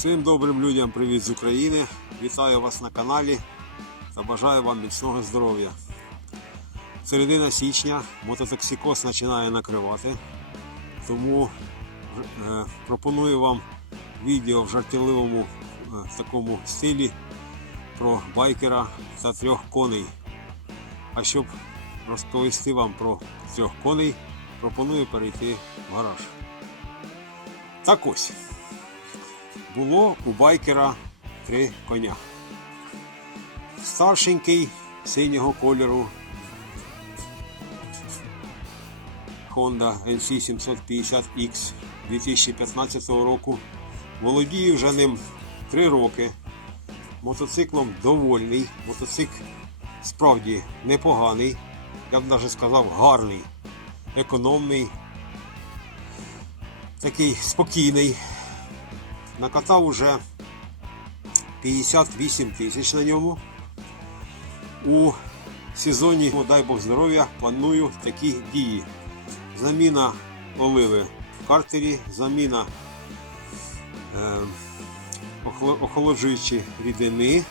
Всім добрим людям привіт з України. Вітаю вас на каналі та бажаю вам міцного здоров'я. Середина січня мототоксикоз починає накривати, тому е, пропоную вам відео в жартівливому е, такому стилі про байкера та трьох коней. А щоб розповісти вам про трьох коней, пропоную перейти в гараж. Так ось було у байкера три коня. Старшенький синього кольору Honda NC 750X 2015 року. Володію вже ним 3 роки. Мотоциклом довольний. Мотоцикл справді непоганий. Я б навіть сказав гарний, економний, такий спокійний накатав уже 58 тисяч на ньому. У сезоні, дай Бог здоров'я, планую такі дії. Заміна оливи в картері, заміна е, охоло- охолоджуючі рідини,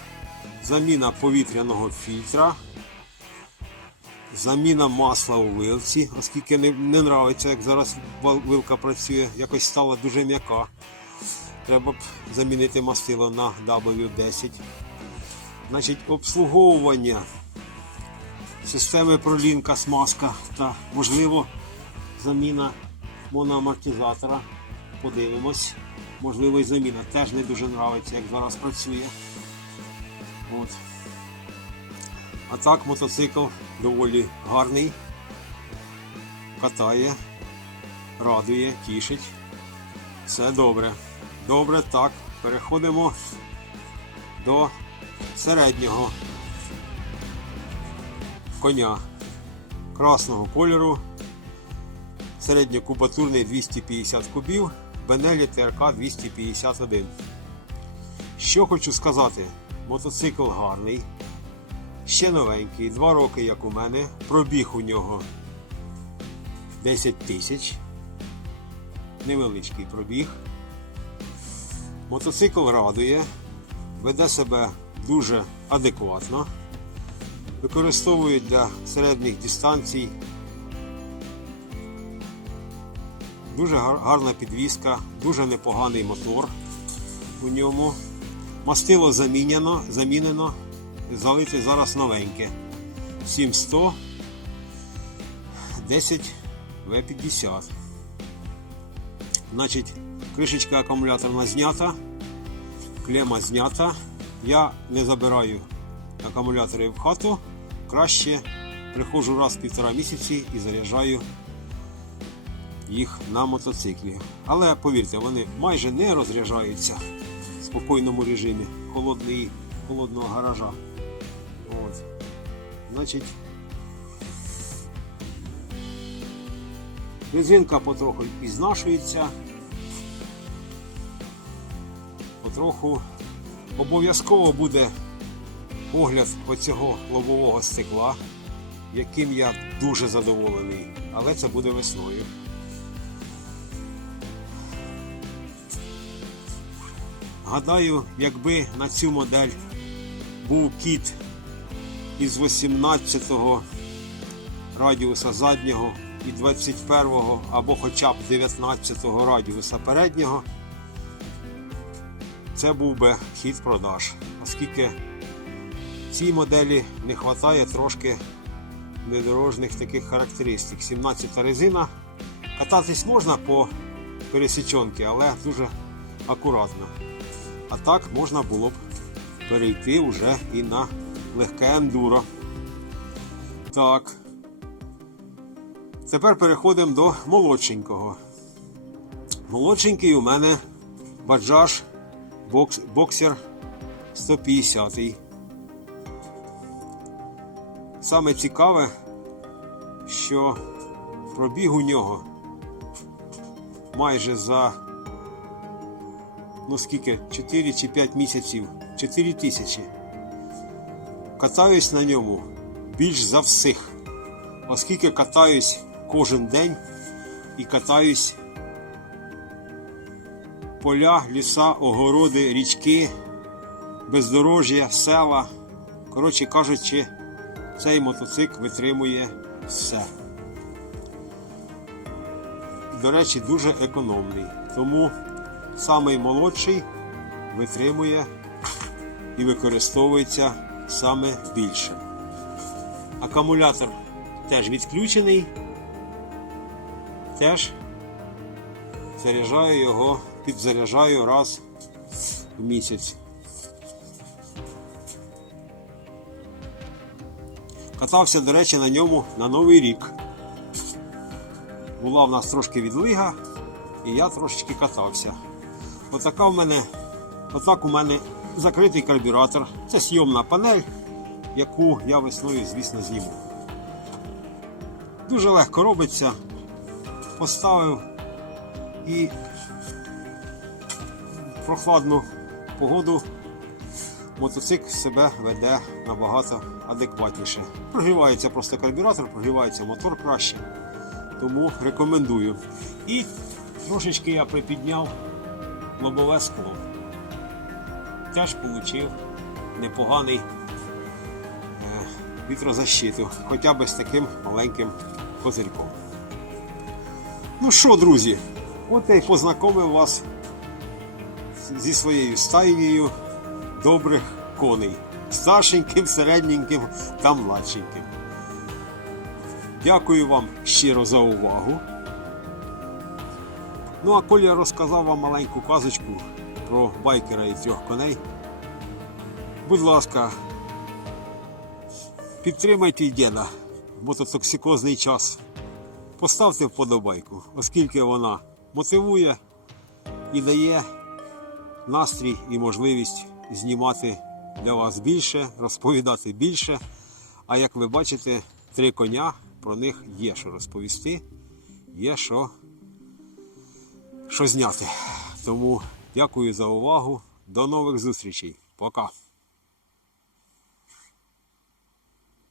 заміна повітряного фільтра, заміна масла у вилці, оскільки не, не нравиться, як зараз вилка працює, якось стала дуже м'яка. Треба б замінити мастило на W10. Значить, обслуговування системи пролінка смазка та, можливо, заміна моноамортизатора. Подивимось. Можливо, і заміна. Теж не дуже подобається, як зараз працює. От. А так мотоцикл доволі гарний. Катає, радує, тішить. Все добре. Добре, так. Переходимо до середнього коня красного кольору. Середньокубатурний 250 кубів, Бенелі ТРК 251. Що хочу сказати, мотоцикл гарний, ще новенький, 2 роки, як у мене. Пробіг у нього 10 тисяч. Невеличкий пробіг. Мотоцикл радує, веде себе дуже адекватно, використовує для середніх дистанцій. Дуже гарна підвізка, дуже непоганий мотор у ньому. Мастило замінено, замінено, залите зараз новеньке. 7100 10 В50. Значить, кришечка акумуляторна знята, клема знята. Я не забираю акумулятори в хату. Краще приходжу раз в півтора місяці і заряджаю їх на мотоциклі. Але повірте, вони майже не розряджаються в спокійному режимі холодної, холодного гаража. От. Значить, резинка потроху ізнашується. Потроху обов'язково буде огляд оцього лобового стекла, яким я дуже задоволений, але це буде весною. Гадаю, якби на цю модель був кіт із 18-го радіуса заднього і 21-го або хоча б 19-го радіуса переднього, це був би хід продаж, оскільки цій моделі не вистачає трошки недорожних таких характеристик. 17 резина. Кататись можна по пересічонки, але дуже акуратно. А так можна було б перейти вже і на легке ендуро. Так. Тепер переходимо до молодшенького. Молодшенький у мене Bajaj бокс, боксер 150. Саме цікаве, що пробіг у нього майже за ну скільки, 4 чи 5 місяців, 4 тисячі. Катаюсь на ньому більш за всіх, оскільки катаюсь кожен день і катаюсь поля, ліса, огороди, річки, бездорожжя, села. Коротше кажучи, цей мотоцикл витримує все. До речі, дуже економний. Тому самий молодший витримує і використовується саме більше. Акумулятор теж відключений. Теж заряджаю його, підзаряджаю раз в місяць. Катався, до речі, на ньому на Новий рік. Була в нас трошки відлига, і я трошечки катався. Отака в мене, отак у мене закритий карбюратор. Це сйомна панель, яку я весною, звісно, зніму. Дуже легко робиться. Поставив і в прохладну погоду мотоцикл себе веде набагато адекватніше. Прогрівається просто карбюратор, прогрівається мотор краще. Тому рекомендую. І трошечки я припідняв лобове скло. Теж отримав непоганий е, вітрозащиту, хоча б з таким маленьким козирьком. Ну що, друзі, от я й познайомив вас зі своєю стайнею добрих коней. Старшеньким, середненьким та младшеньким. Дякую вам щиро за увагу. Ну а коли я розказав вам маленьку казочку про байкера і трьох коней, будь ласка, підтримайте діда в мототоксикозний час. Поставте вподобайку, оскільки вона мотивує і дає настрій і можливість знімати для вас більше, розповідати більше. А як ви бачите, три коня про них є що розповісти, є що, що зняти. Тому дякую за увагу. До нових зустрічей. Пока.